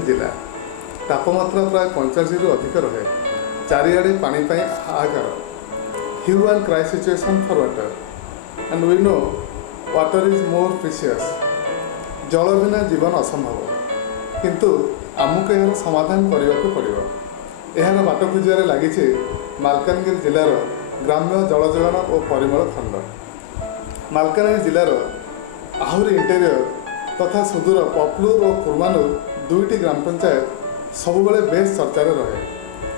ମାଲକାନଗିରି जिला तापमात्रा प्राय 45 अधिक रहे। चारिआडे पानी पाई हाहाकार। Hue and cry situation for water and we know water is more precious. जल बिना जीवन असंभव, किंतु आमको यार समाधान करने को पड़ो। यार बाट खोजार लगी मालकानगिरी जिलार ग्राम्य जल जोगान और परिमल खंड। मालकानगिरी जिलार आहरी इंटेरियर तथा सुदूर पपलूर और कुर्मानूर दुईटी ग्राम पंचायत सबुबले बेस चर्चार रहे।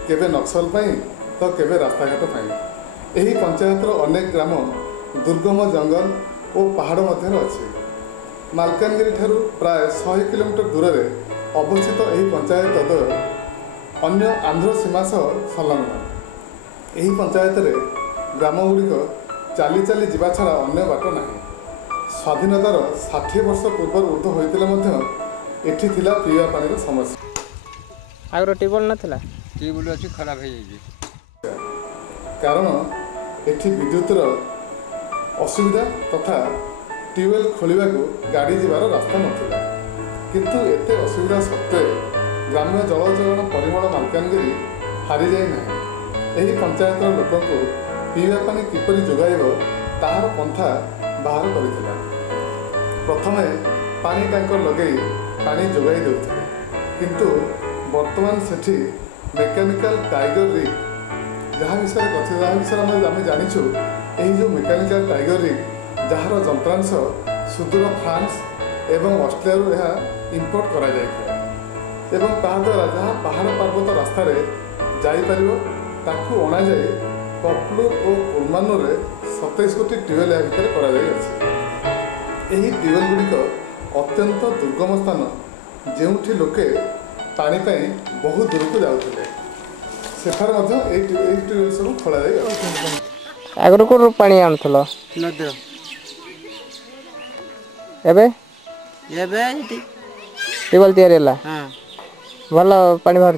केबे नक्सल पाई तो केबे रास्ताघाट पाई। एही पंचायतर अनेक ग्राम दुर्गम जंगल और पहाड़ मध्य अच्छी। मालकानगिरी ठारू प्राय 100 किलोमीटर दूर में अवस्थित एही पंचायत द्वय अन्य आंध्र सीमा सह संलग्न। एही पंचायत रे ग्रामगुड़िक चाली चाली जीवा छड़ा अन्य बाट नहीं। स्वाधीनतार 60 वर्ष पूर्व ऊर्ध होते एठी थिला पीवा पानी समस्या। आगर ट्यूबवेल ना ट्यूबवेल अच्छी खराब है कारण एठी विद्युतर असुविधा तथा ट्यूबवेल खोलने को गाड़ी जीवार रास्ता नथिला। किंतु एते असुविधा सत्वे ग्राम्य जल जोगान परिमल मालकानगिरी हारी जाए ना। एही पंचायतर लोक पीवा पानी किपरि जोगाइब ताहार पंथा बाहर करथिला। प्रथमे पानी टैंकर लगे पानी जोगाई देउथिले, किंतु वर्तमान सेठी मेकानिकल टाइगर रिग जहाँ विषय कथित जहाँ विषय आम जाचु यही जो मेकानिकल टाइगर रिग जार जंत्रांश सुदूर फ्रांस एवं ऑस्ट्रेलिया यह इंपोर्ट करा जाए एवं ताद्वारा जहाँ पहाड़ पर्वत रास्तार जापर ताकू अणा जाए पपलूर और कुर्मानूर 27 गोटी ट्यूबवेल भितर यही ट्यूबवेल गुड़िक अत्यंत दुर्गम स्थान जो लोके पानी पाई बहुत दूर को जाते ट्यूबवेल सब खोल आगर को पानी आणुल नदी ट्यूबवेल तैयारी है भल पानी बाहर।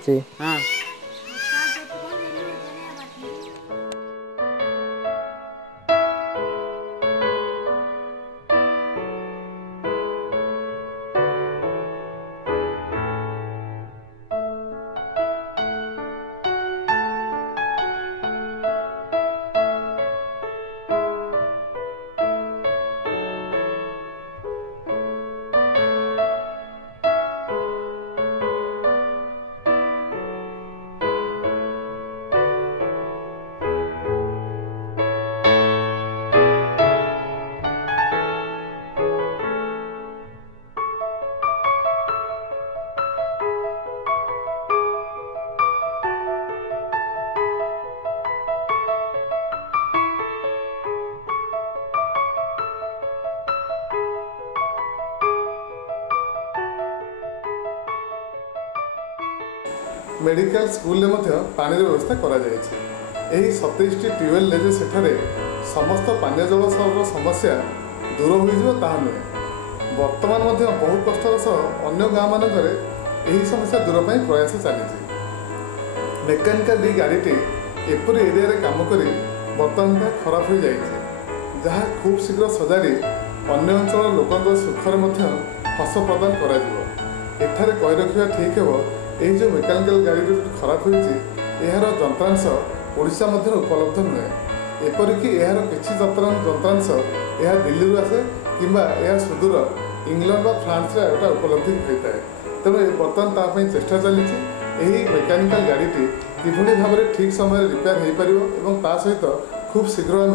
मेडिकल स्कूल पानी व्यवस्था करा जायछि। एही 27 ट्यूबवेल ले सेठारे समस्त पानीय जल समस्या दूर हो ताहा नुहे। वर्तमान बहु कष्टर सह अन्य गाँव मानकरे एही समस्या दूर पाई प्रयास चली। मेकानिकल डी गाड़ीटी एपरी एरिया रे काम करी वर्तमान खराब हो जाइए, जहाँ खूब शीघ्र सजाड़ी अन्य अंचल लोकों सुखर हस प्रदान करा जिवो। एठारे कही रखा ठीक है यही जो मेकानिकल गाड़ी खराब होर जंत्रांश ओडिशा मध्य उपलब्ध नुहे। एपरिकी यार किसी जंत्रांश यह दिल्ली आसे कि सुदूर इंग्लैंड व फ्रांस एटा उपलब्धि होता है। तेणु बर्तमान तापाई चेष्टा चली मेकानिकल गाड़ीटी किभली भाव में ठीक समय रिपेयर हो पार और ता सहित खूब शीघ्र आम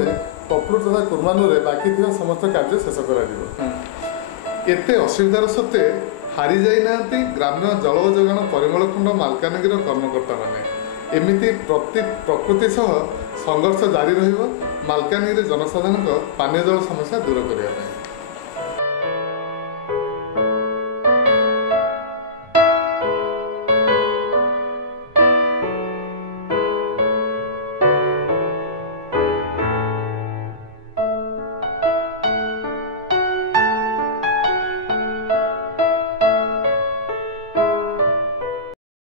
पपलूर तथा कुर्मानूर बाकी थी समस्त कार्य शेष कर असुविधार सत्वे हारी जाई नांती ग्राम्य जल जोगान परिमल खंड मालकानगिरी कर्मकर्ता माने। एमिति प्रकृति सह संघर्ष जारी रहिबो मालकानगिरी जनसाधारण पानीय जल समस्या दूर करने।